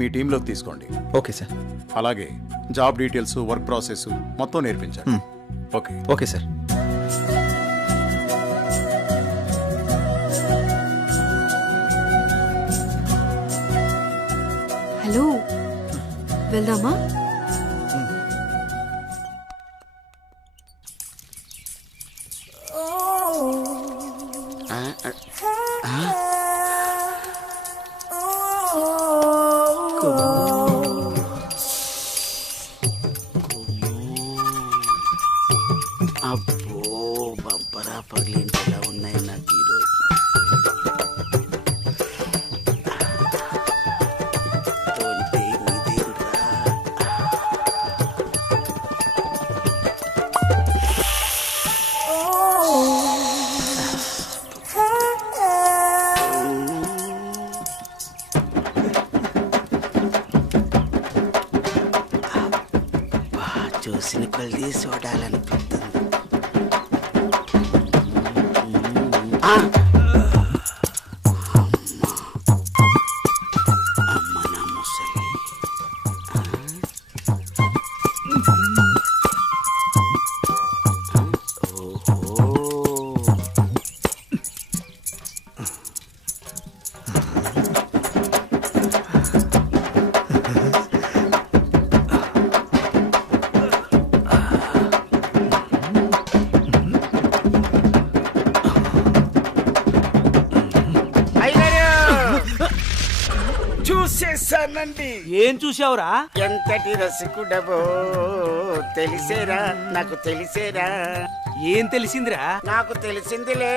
మీ టీంలోకి తీసుకోండి. Okay sir. అలాగే job details, work process మొత్తం నేర్పించండి. ఓకే. Okay sir. హలో, వెళ్దామా? అబ్బో, బంపరా పగిలించేలా ఉన్నాయి నాకు ఈరోజు. చూసిన కొద్ది చూడాలనిపిస్తుంది. అమ్మ నా ముసలి. చూసేసానండి. ఏం చూసావురా? ఎంతటి రసికుడవో తెలిసేరా, నాకు తెలిసేరా. ఏం తెలిసిందిరా? నాకు తెలిసిందిలే.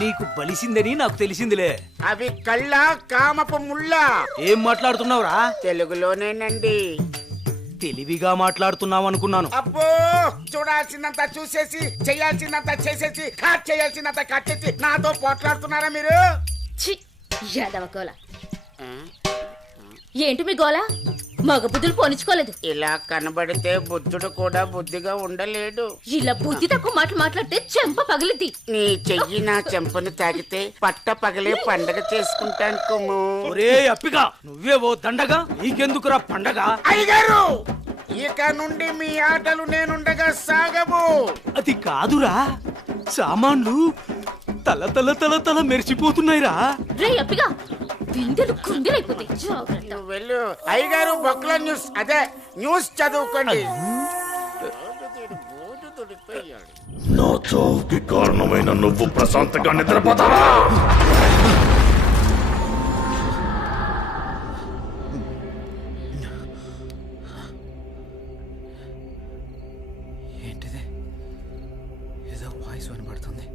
నీకు బలిసిందని నాకు తెలిసిందిలే. అవి కళ్ళ కామపు ముళ్ళ. ఏం మాట్లాడుతున్నావురా? తెలుగులోనేనండి. తెలివిగా మాట్లాడుతున్నావు అనుకున్నాను. అబ్బో, చూడాల్సిందంతా చూసేసి, చేయాల్సిందంతా చేసేసి, కట్ చేయాల్సిందంతా కట్ చేసి నాతో పోట్లాడుతున్నారా మీరు? ఏంటి మీ గోల? మగ బుద్ధులు పోనిచ్చుకోలేదు. ఇలా కనబడితే బుద్ధుడు కూడా బుద్ధిగా ఉండలేడు. ఇలా బుద్ధి తక్కువ మాటలు మాట్లాడితే చెంప పగిలిద్ది. నీ చెయ్యి నా చెంపను తాకితే పట్ట పగలే పండగ చేసుకుంటాను కుమ్ము. ఒరే అప్పిగా, నువ్వే ఓ దండగా, నీకెందుకురా పండగ? అయ్యగారు, ఇక నుండి మీ ఆటలు నేనుండగా సాగవు. అది కాదురా, సామాన్లు తల తల తల తల మెరిసిపోతున్నాయిరా. రే అప్పిగా, బిందెలు కుంగిలైపోతాయి. జాగ్రత్త. వెళ్ళు అయ్యగారు, బొక్కల న్యూస్, అదే న్యూస్ చదువుకోండి. నా చావుకి కారణమైన నువ్వు ప్రశాంతంగా నిద్రపోతావా? ఏంటిది? ఏదో వాయిస్ వినబడుతుంది.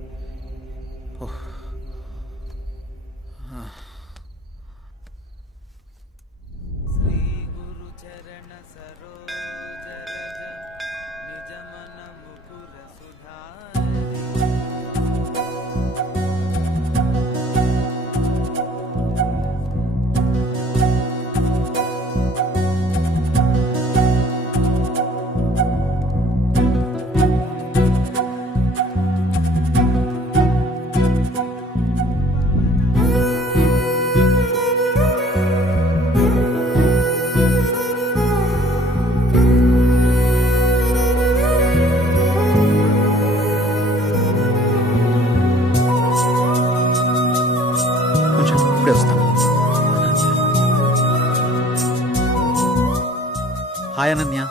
హాయ్ అనన్య.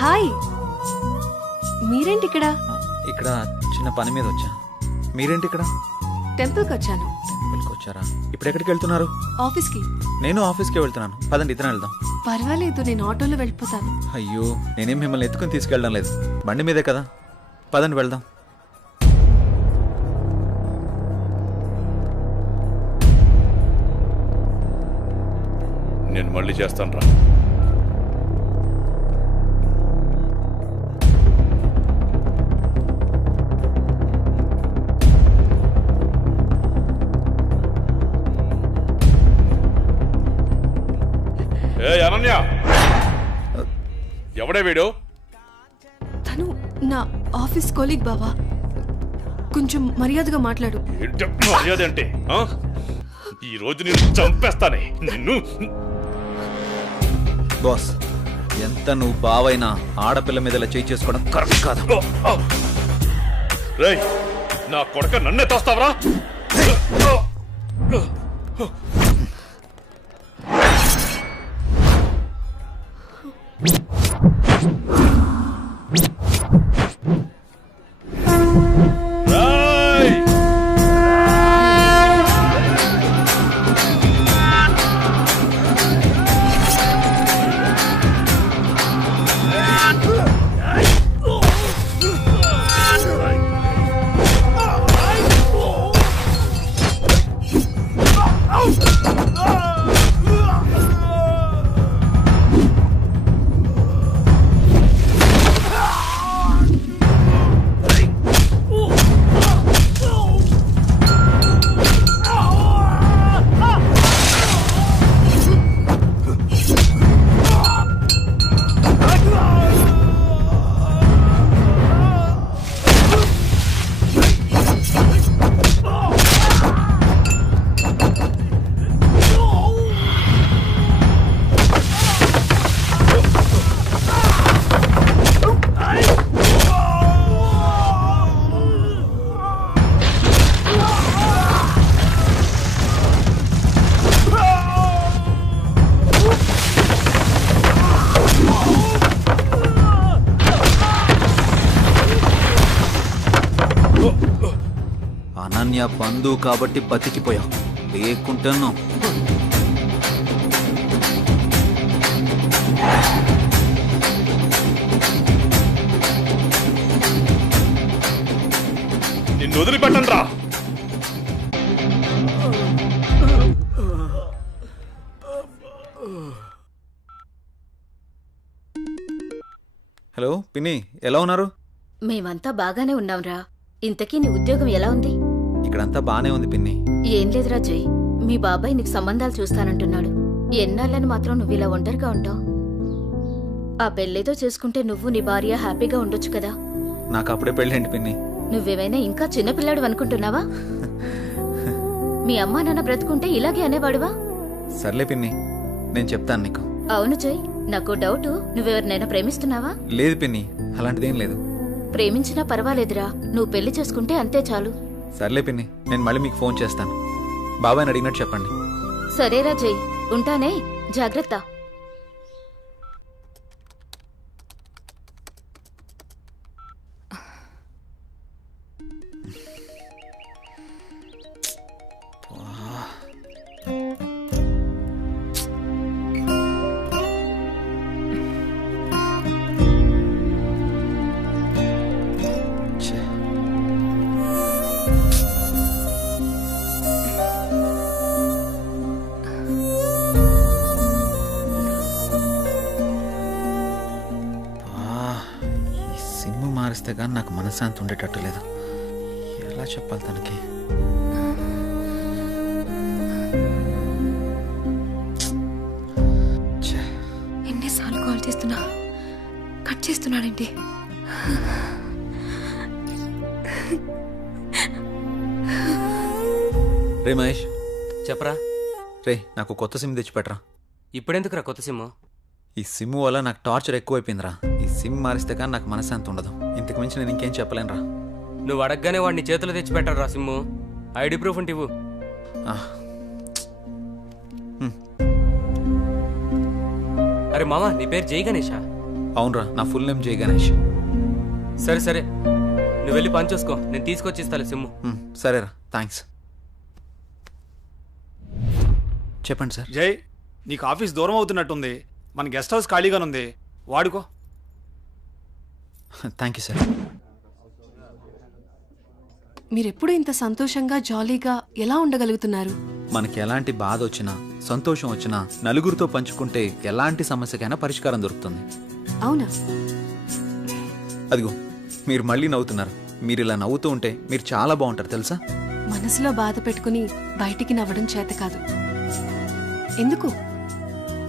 హాయ్, మీరేంటి ఇక్కడ? ఇక్కడ చిన్న పని మీద వచ్చా. మీరేంటి ఇక్కడ? టెంపుల్కి వచ్చాను. టెంపుల్కి వచ్చారా? ఇప్పుడు ఎక్కడికి వెళ్తున్నారు? ఆఫీస్కి. నేను ఆఫీస్కి వెళ్తున్నాను. పదండి, ఇద్దరం వెళ్దాం. పర్వాలేదు, నేను ఆటోలో వెళ్ళిపోతాను. అయ్యో, నేనేం మిమ్మల్ని ఎత్తుకుని తీసుకెళ్ళడం లేదు, బండి మీదే కదా. పదండి వెళ్దాం. నేను మళ్ళీ చేస్తాను రా. అనన్య, ఎవడే వీడు? తను నా ఆఫీస్ కొలీగ్ బావా. కొంచెం మర్యాదగా మాట్లాడు. ఏంటి మర్యాద అంటే? ఈ రోజు నేను చంపేస్తానే నిన్ను. బాస్, ఎంత నువ్వు బావైనా ఆడపిల్ల మీద ఇలా చేయి చేసుకోవడం కరెక్ట్ కాదు. రేయ్, నా కొడక నన్నే తోస్తావరా? అనన్య బంధువు కాబట్టి బతికిపోయావు, లేకుంటాను. నిన్ను వదిలిపెట్టండి రా. హలో పిన్ని, ఎలా ఉన్నారు? మేమంతా బాగానే ఉన్నాంరా. ఇంతకీ నీ ఉద్యోగం ఎలా ఉంది? ఇక్కడంతా బానే ఉంది పిన్ని. ఏం లేదురా జై, మీ బాబాయ్ నీకు సంబంధాలు చూస్తానంటున్నాడు. ఎన్నాళ్ళని మాత్రం నువ్వు ఇలా ఒంటరిగా ఉంటావు? ఆ పెళ్లితో చేసుకుంటే నువ్వు నీ భార్య హ్యాపీగా ఉండొచ్చు కదా. నాకు అప్పుడే పెళ్ళేంటి పిన్ని? నువ్వేమైనా ఇంకా చిన్నపిల్లాడు అనుకుంటున్నావా? మీ అమ్మా నాన్న బ్రతుకుంటే ఇలాగే అనేవాడువా? సర్లే పిన్ని, నేను చెప్తాను నీకు. అవును జై, నాకు డౌట్, నువ్వెవరినైనా ప్రేమిస్తున్నావా? లేదు పిన్ని, అలాంటిదేం లేదు. ప్రేమించినా పర్వాలేదురా, నువ్వు పెళ్లి చేసుకుంటే అంతే చాలు. సర్లే పిన్ని, నేను మళ్ళీ మీకు ఫోన్ చేస్తాను. బాబాయ్ని అడిగినట్టు చెప్పండి. సరేరా జై, ఉంటానే, జాగ్రత్త. మారిస్తే కానీ నాకు మనశ్శాంతి ఉండేటట్టు లేదు. ఎలా చెప్పాలి తనకి? ఎన్నిసార్లు కాల్ చేస్తున్నా కట్ చేస్తున్నాడేంటి? రే మహేష్, చెప్పరా. రే నాకు కొత్త సిమ్ తెచ్చిపెట్టరా. ఇప్పుడెందుకురా కొత్త సిమ్? ఈ సిమ్ వల్ల నాకు టార్చర్ ఎక్కువైపోయిందిరా. ఈ సిమ్ మారిస్తే కానీ నాకు మనశ్శాంతి ఉండదు. ఇంతకు మించి నేను ఇంకేం చెప్పలేనురా. నువ్వు అడగగానే వాడిని చేతిలో తెచ్చిపెట్టారా సిమ్ము. ఐడి ప్రూఫ్ ఉంటే ఇవ్వు. అరే మామా, నీ పేరు జై గణేషా? అవునరా, నా ఫుల్ నేమ్ జై గణేష్. సరే సరే, నువ్వు వెళ్ళి పని చూసుకో, నేను తీసుకొచ్చి ఇస్తాను సిమ్ము. సరేరా, థ్యాంక్స్. చెప్పండి సార్. జై, నీకు ఆఫీస్ దూరం అవుతున్నట్టుంది. మన గెస్ట్ హౌస్ ఖాళీగానుంది, వాడుకో. Thank you sir. మీరెప్పుడు ఇంత సంతోషంగా జాలీగా ఎలా ఉండగలుగుతున్నారు? మనకి ఎలాంటి బాధ వచ్చినా సంతోషం వచ్చినా నలుగురితో పంచుకుంటే ఎలాంటి సమస్యకైనా పరిష్కారం దొరుకుతుంది. అవునా? అదిగో మీరు మళ్ళీ నవ్వుతున్నారు. మీరు ఇలా నవ్వుతూ ఉంటే మీరు చాలా బాగుంటారు తెలుసా. మనసులో బాధ పెట్టుకుని బయటికి నవ్వడం చేత కాదు. ఎందుకు?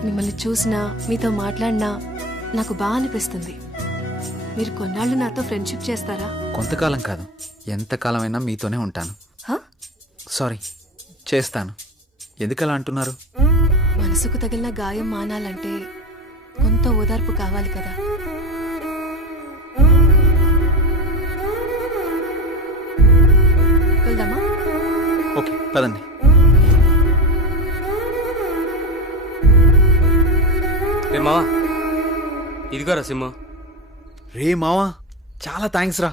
మిమ్మల్ని చూసినా మీతో మాట్లాడినా నాకు బాగా అనిపిస్తుంది. మీరు కొన్నాళ్ళు నాతో ఫ్రెండ్షిప్ చేస్తారా? కొంతకాలం కాదు, ఎంతకాలమైనా మీతోనే ఉంటాను. సారీ, చేస్తాను. ఎందుకలా అంటున్నారు? మనసుకు తగిలిన గాయం మానాలంటే కొంత ఓదార్పు కావాలి కదా. వెళ్దామా? ఓకే పదండి. రే మావా, ఇదిగోరా సిమ్. రే మావా, చాలా థ్యాంక్స్ రా.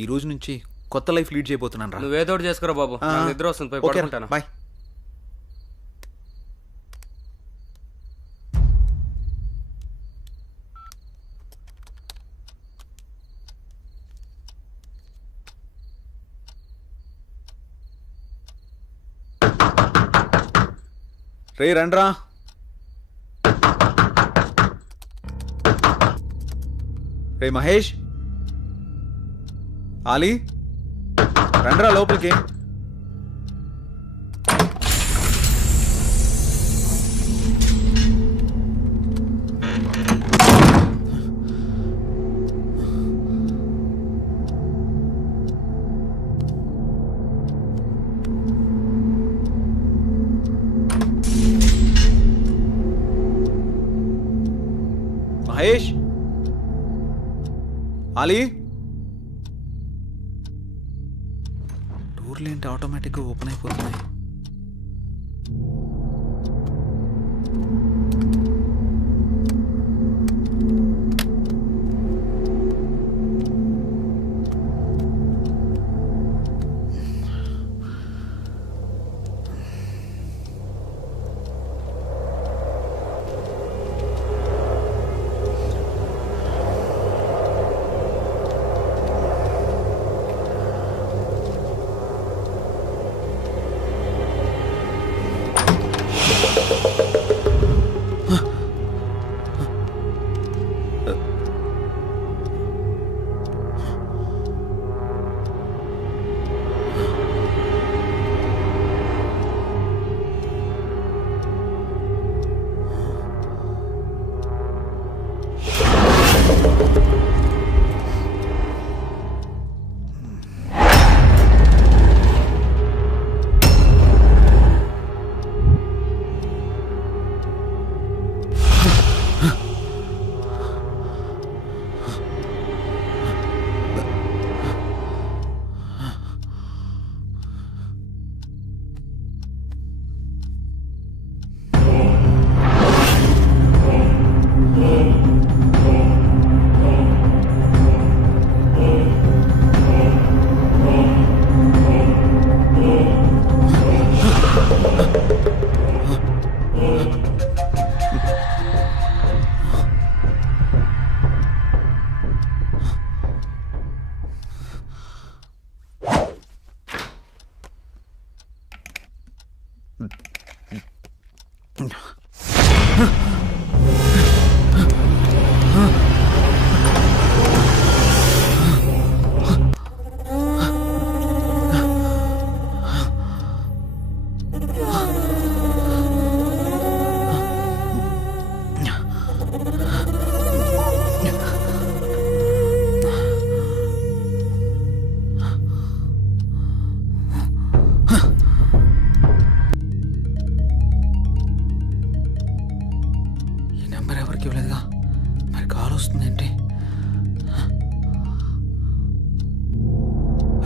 ఈ రోజు నుంచి కొత్త లైఫ్ లీడ్ చేయబోతున్నాను రా. నువ్వేదో ఒకటి చేసుకోరా బాబు, నాకు నిద్ర వస్తుంది, పోయి పడుకుంటాను. బాయ్. రే రండ్రా. రే మహేష్, ఆలీ, రండ్రా లోపలికి. మహేష్, ఆలీ, డోర్లు ఏంటి ఆటోమేటిక్గా ఓపెన్ అయిపోతున్నాయి?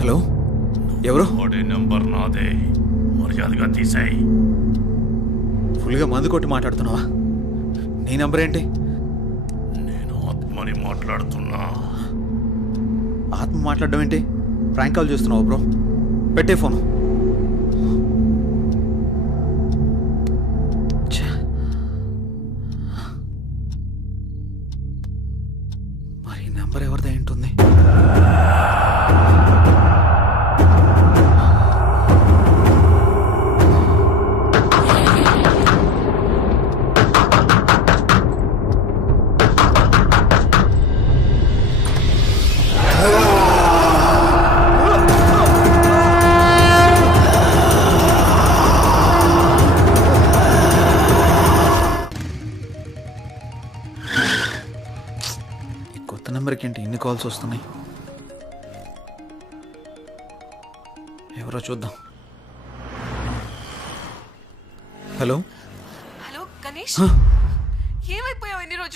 హలో, ఎవరు? నెంబర్ నాదే, మర్యాదగా తీసేయ్. ఫుల్గా మందు కొట్టి మాట్లాడుతున్నావా? నీ నంబర్ ఏంటి? నేను ఆత్మని మాట్లాడుతున్నా. ఆత్మ మాట్లాడడం ఏంటి? ప్రాంక్ కాల్ చేస్తున్నావు బ్రో. పెట్టే ఫోను. మరి నంబర్ ఎవరిదై ఉంటుంది? నెంబర్కి ఏంటి ఇన్ని కాల్స్ వస్తున్నాయి? ఎవరో చూద్దాం. హలో హలో గణేష్, ఏమైపోయావు? నిద్రపోయావు ఇన్ని రోజులు?